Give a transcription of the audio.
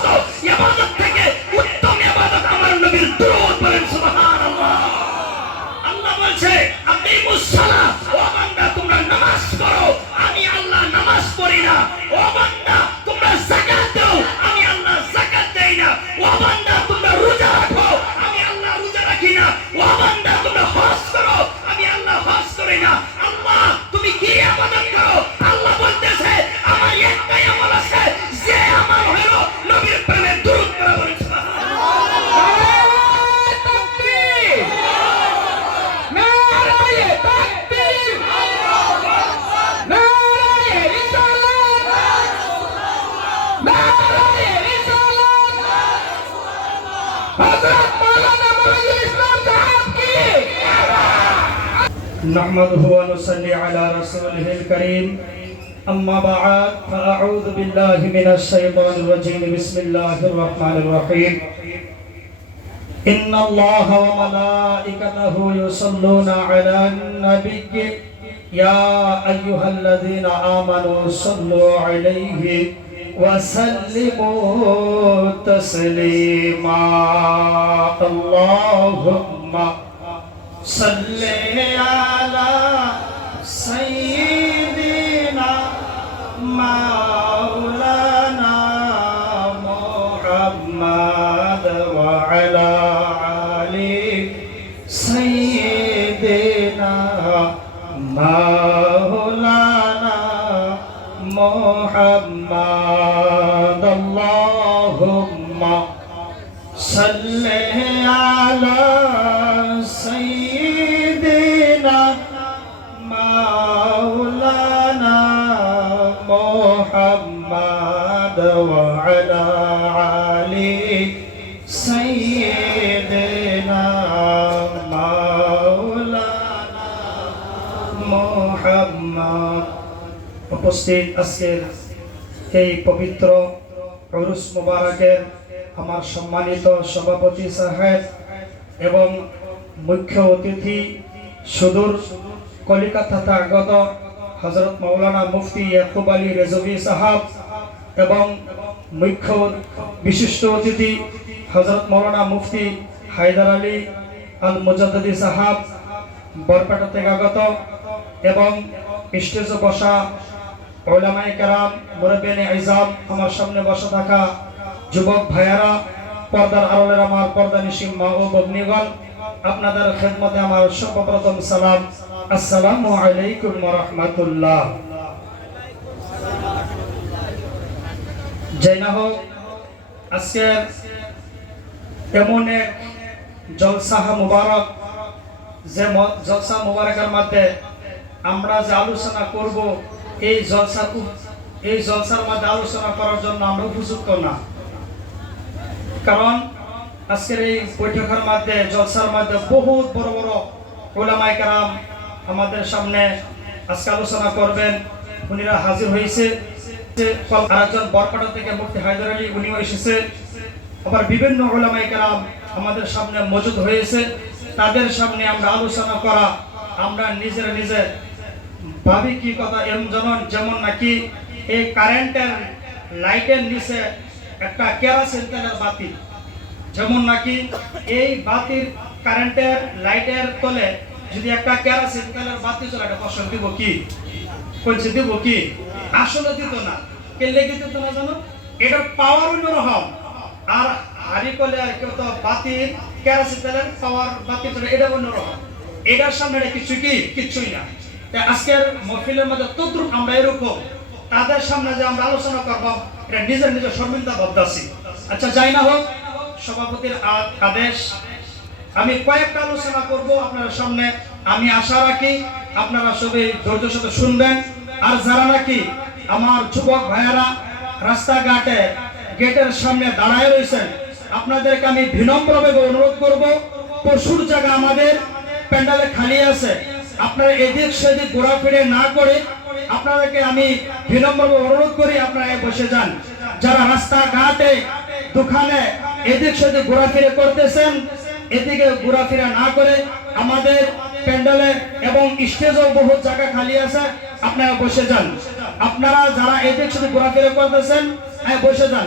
সমস্ত ইবাদত থেকে উত্তম ইবাদত আমার নবীর দুরূদ পড়েন সুবহানাল্লাহ। আল্লাহ বলছে আকিমুস সালাহ, ও বান্দা তোমরা নামাজ পড়ো, আমি আল্লাহ নামাজ পড়ি না। ও বান্দা তোমরা যাকাত দাও, আমি আল্লাহ যাকাত দেই না। ও বান্দা তোমরা রোজা রাখো, আমি আল্লাহ রোজা রাখি না। ও বান্দা তোমরা হজ করো, আমি আল্লাহ হজ করি না। আল্লাহ তুমি কি ইবাদত করো? আল্লাহ বলতেছে আমার একটাই আমল আছে, যে আমল হলো নবীর প্রেমে দুরূদ পড়া। বলেন সুবহানাল্লাহ। نحمده ونصلي على رسوله الكريم أما بعد فأعوذ بالله من الشيطان الرجيم بسم الله الرحمن الرحيم إن الله وملائكته يصلون على النبي يا أيها الذين آمنوا صلوا عليه وسلموا تسليما اللهم صل على سيدنا مولانا محمد وعلى آل سيدنا مولانا محمد اللهم صل على سيدنا مولانا محمد وعلى آل سيدنا مولانا محمد। উপস্থিত আজকের এই পবিত্র উরুস মুবারকের আমার সম্মানিত সভাপতি সাহেব এবং মুখ্য অতিথি সুদূর কলিকাতা থেকে আগত হযরত মাওলানা মুফতি ইয়াকুব আলী রেজভী সাহেব এবং মুখ্য বিশিষ্ট অতিথি হযরত মাওলানা মুফতি হায়দার আলী আল মুজাদ্দিদি সাহেব বরপেটা থেকে আগত এবং স্টেজে বসা উলামায়ে কেরাম মুরব্বিয়ানে ইজাম, আমার সামনে বসা থাকা যুবক ভাইয়েরা, পর্দার আড়ালের আমার পর্দানিশী মা ও ভগ্নীগণ, আপনাদের খেদমতে আমার সর্বপ্রথম সালাম, আসসালামু আলাইকুম ওয়া রাহমাতুল্লাহ। যাই না হোক, আজকে এমন এক জলসা মুবারক, যে জলসা মুবারকের মধ্যে আমরা যে আলোচনা করব, এই জলসার মধ্যে আলোচনা করার জন্য আমরা উপযুক্ত না। কারণ আজকের এই বৈঠকের মধ্যে জলসার মধ্যে বহুত বড় বড় উলামায়ে কেরাম আমাদের সামনে আজকে আলোচনা করবেন। উনিরা হাজির হয়েছে। আরেকজন বরপেটা থেকে মুফতি হায়দার আলী, উনিও এসেছে। আবার বিভিন্ন উলামায়ে কেরাম আমাদের সামনে মজুদ হয়েছে। তাদের সামনে আমরা আলোচনা করা, আমরা নিজেরা নিজে ভাবি কি কথা, যেমন নাকি এই কারেন্টের লাইটের নিচে একটা কেরোসিন তেলের বাতি, যেমন নাকি এই বাতির কারেন্টের লাইটের তলে যদি একটা কেরোসিন তেলের বাতি জ্বলে, এটা কষ্ট দিব কি? কইছে দিব কি? আসলে দিত না। কে লেগে দিত না জানো? এটার পাওয়ার অন্যরকম। আর হাড়ি কলে কেউ তো বাতির কেরোসিন তেলের পাওয়ার বাতি চলে, এটা অন্যরকম। এটার সামনে এটা কিছুই না। আজকের মহফিলের মধ্যে তদ্রুপ আমরা এরকম তাদের সামনে যে আমরা আলোচনা করব, এটা নিজের শর্মিন্দা ভাবতাছি। আচ্ছা, যাই না হোক, সভাপতির আদেশ, আমি কয়েকটা আলোচনা করব আপনাদের সামনে। আমি আশা রাখি আপনারা সবাই ধৈর্যের সাথে শুনবেন। আর যারা নাকি আমার যুবক ভাইয়েরা রাস্তাঘাটে গেটের সামনে দাঁড়ায় রয়েছেন, আপনাদেরকে আমি বিনম্রভাবে অনুরোধ করব, প্রচুর জায়গা আমাদের প্যান্ডেলে খালি আছে। আপনারা এদিক সেদিক ঘোরাফিরে না করে আপনাদেরকে আমি বিনম্রভাবে অনুরোধ করি, আপনারা বসে যান। যারা রাস্তাঘাটে দোকানে এদিক সেদিক ঘোরাফিরে করতেছেন, এদিকে ঘোরাফিরা না করে আমাদের প্যান্ডেলে এবং স্টেজেও বহু জায়গা খালি আছে, আপনারা বসে যান। আপনারা যারা এদিক সেদিক ঘোরাফিরা করতেছেন, বসে যান।